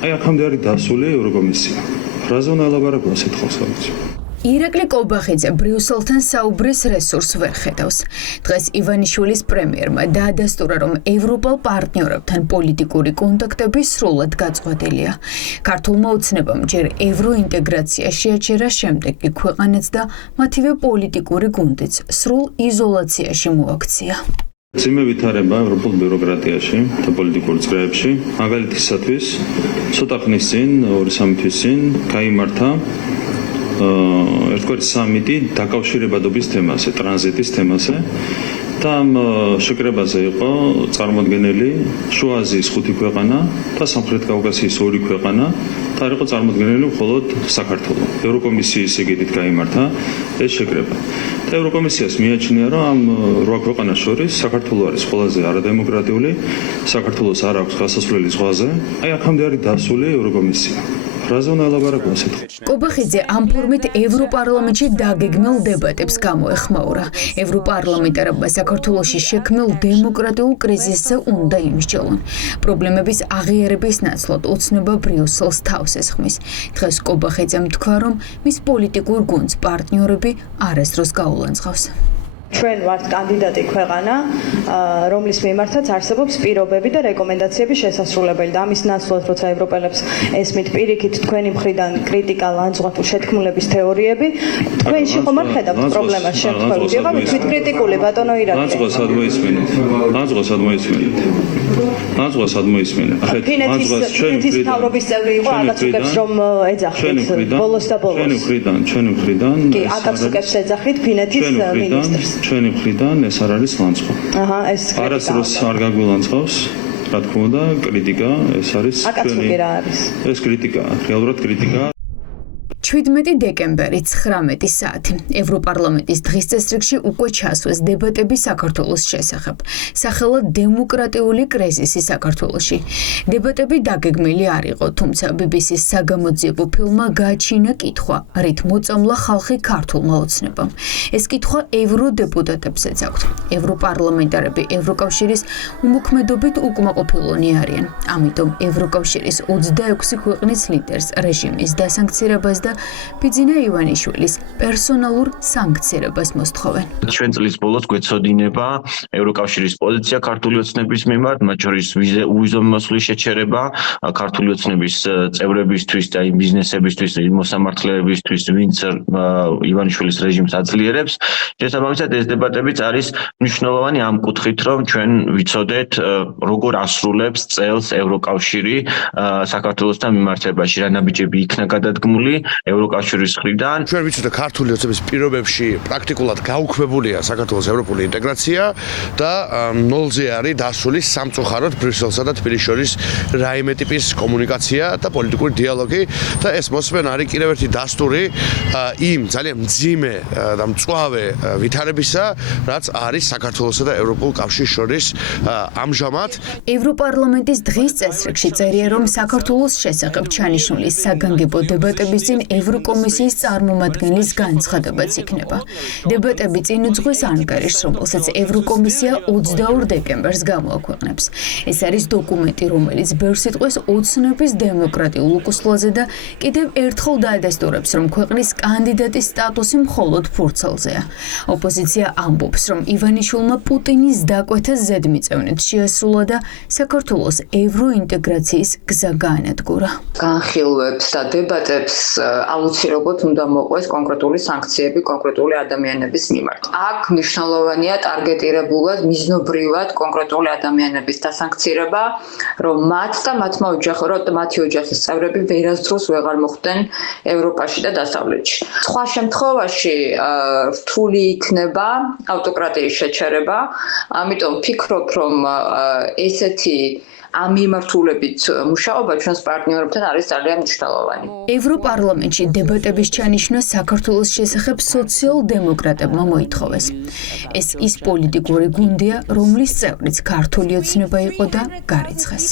აი აქამდე არის დასული ევროკომისია. რაზე უნდა ელაპარაკო ასეთ ხალხს? ირაკლი კობახიძე ბრიუსელთან საუბრის რესურსს ვერ ხედავს. დღეს ივანიშვილის პრემიერმა დაადასტურა, რომ ევროპელ პარტნიორებთან პოლიტიკური კონტაქტები სრულად გაწყვეტილია. ქართულმა ოცნებამ ჯერ ევროინტეგრაცია შეაჩერა, შემდეგ კი ქვეყანაც და მათივე პოლიტიკური გუნდიც სრულ იზოლაციაში მოაქცია. ძიმე ვითარება ევროპულ ბიუროკრატიაში და პოლიტიკურ წრეებში, მაგალითისათვის, ცოტა ხნის წინ, 2-3 თვის წინ გაიმართა ერთგვარი სამიტი დაკავშირებადობის თემაზე, ტრანზიტის თემაზე და ამ შეკრებაზე იყო წარმოდგენილი შუა აზიის 5 ქვეყანა და სამხრეთ კავკასიის 2 ქვეყანა და არ იყო წარმოდგენილი მხოლოდ საქართველო. ევროკომისიის ეგიდით გაიმართა ეს შეკრება. და ევროკომისიას მიაჩნია, რომ ამ 8 ქვეყანას შორის საქართველო არის ყველაზე არადემოკრატიული, საქართველოს არ აქვს გასასვლელი ზღვაზე. აი აქამდე არის დასული ევროკომისია. რაზე უნდა ელაპარაკო ასეთ ხალხს? კობახიძე ამ ფორმით ევროპარლამენტში დაგეგმილ დებატებს გამოეხმაურა. ევროპარლამენტარებმა საქართველოში შექმნილ დემოკრატიულ კრიზისზე უნდა იმსჯელონ. პრობლემების აღიარების ნაცვლად ოცნება ბრიუსელს თავს ესხმის. დღეს კობახიძემ თქვა, რომ მის პოლიტიკურ გუნდს პარტნიორები არასდროს გაულანძღავს. ჩვენ ვართ კანდიდატი ქვეყანა, რომლის მიმართაც არსებობს პირობები და რეკომენდაციების შესასრულებელი. და ამის ნაცვლად, როცა ევროპელებს ესმით პირიქით თქვენი მხრიდან კრიტიკა, ლანძღვა თუ შეთქმულების თეორიები, თქვენში ხომ არ ხედავთ პრობლემას შემთხვევით? იყავით თვითკრიტიკული ბატონო ირაკლი. ლანძღვა სად მოისმენთ? ფინეთის მთავრობის წევრი იყო, აკაცუკებს რომ ეძახით ბოლოს და ბოლოს. ჩვენი მხრიდან კი, აკაცუკებს ეძახით ფინეთის მინისტრს. ჩვენი მხრიდან ეს არ არის ლანძღვა. ეს არასდროს არ გაგვილანძღავს, რა თქმა უნდა, კრიტიკა ეს არის აკაცუკი რა არის? ეს კრიტიკაა, რეალურად კრიტიკაა. 17 დეკემბერი 19 საათი. ევროპარლამენტის დღის წესრიგში უკვე ჩასვეს დებატები საქართველოს შესახებ. სახელად დემოკრატიული კრიზისი საქართველოში. დებატები დაგეგმილი არ იყო, თუმცა BBC-ს საგამოძიებო ფილმმა გააჩინა კითხვა, რით მოწამლა ხალხი ქართულმა ოცნებამ. ეს კითხვა ევროდეპუტატებსაც აქვთ. ევროპარლამენტარები ევროკავშირის უმოქმედობით უკმაყოფილონი არიან. ამიტომ ევროკავშირის 26 ქვეყნის ლიდერს რეჟიმის დასანქცირებას და ბიძინა ივანიშვილის პერსონალურ სანქცირებას მოსთხოვენ. ჩვენ წლის ბოლოს გვეცოდინება ევროკავშირის პოზიცია ქართული ოცნების მიმართ, მათ შორის უვიზო მოსვლის შეჩერება ქართული ოცნების წევრებისთვის და იმ ბიზნესებისთვის, იმ მოსამართლეებისთვის, ვინც ივანიშვილის რეჟიმს აძლიერებს. შესაბამისად, ეს დებატებიც არის მნიშვნელოვანი ამ კუთხით, რომ ჩვენ ვიცოდეთ, როგორ ასრულებს წელს ევროკავშირი საქართველოსთან მიმართებაში, რა ნაბიჯები იქნა გადადგმული ევროკავშირის მხრიდან. ჩვენ ვიცოდეთ, ქართული ოცნების პირობებში პრაქტიკულად გაუქმებულია საქართველოს ევროპული ინტეგრაცია და ნოლზე არის დასული სამწუხაროდ ბრიუსელსა და თბილისის შორის რაიმე ტიპის კომუნიკაცია და პოლიტიკური დიალოგი და ეს მოსმენა არის კიდევ ერთი დასტური იმ ძალიან მძიმე და მწვავე ვითარებისა, რაც არის საქართველოსა და ევროპულ კავშირის შორის ამჟამად. ევროპარლამენტის დღის წესრიგში წერია, რომ საქართველოს შესახებ ჩანიშნული საგანგებო დებატების წინ ევროკომისიის წარმომადგენლის განცხადებაც იქნება. დებატები წინ უძღვის ანგარიშს, რომელსაც ევროკომისია 22 დეკემბერს გამოაქვეყნებს. ეს არის დოკუმენტი, რომელიც ბევრს იტყვის ოცნების დემოკრატიულ უკუსლაზე და კიდევ ერთხელ დაადასტურებს, რომ ქვეყნის კანდიდატის სტატუსი მხოლოდ ფურცელზეა. ოპოზიცია ამბობს, რომ ივანიშვილმა პუტინის დაკვეთას ზედმიწევნით შეასრულა და საქართველოს ევროინტეგრაციის გზა გაანადგურა. განხილვებს და დებატებს აუცილებლად უნდა მოყვეს კონკრეტული სანქციები კონკრეტული ადამიანების მიმართ. აქ მნიშვნელოვანია ტარგეტირებულად, მიზნობრივად კონკრეტული ადამიანების დასანქცირება, რომ მათ და მათი ოჯახის წევრები ვერასდროს ვეღარ მოხვდნენ ევროპაში და დასავლეთში. სხვა შემთხვევაში რთული იქნება ავტოკრატიის შეჩერება, ამიტომ ვფიქრობ, რომ ესეთი ამ მიმართულებით მუშაობა ჩვენს პარტნიორებთან არის ძალიან მნიშვნელოვანი. ევროპარლამენტში დებატების ჩანიშვნა საქართველოს შესახებ სოციალ-დემოკრატებმა მოითხოვეს. ეს ის პოლიტიკური გუნდია, რომლის წევრიც ქართული ოცნება იყო და გარიცხეს.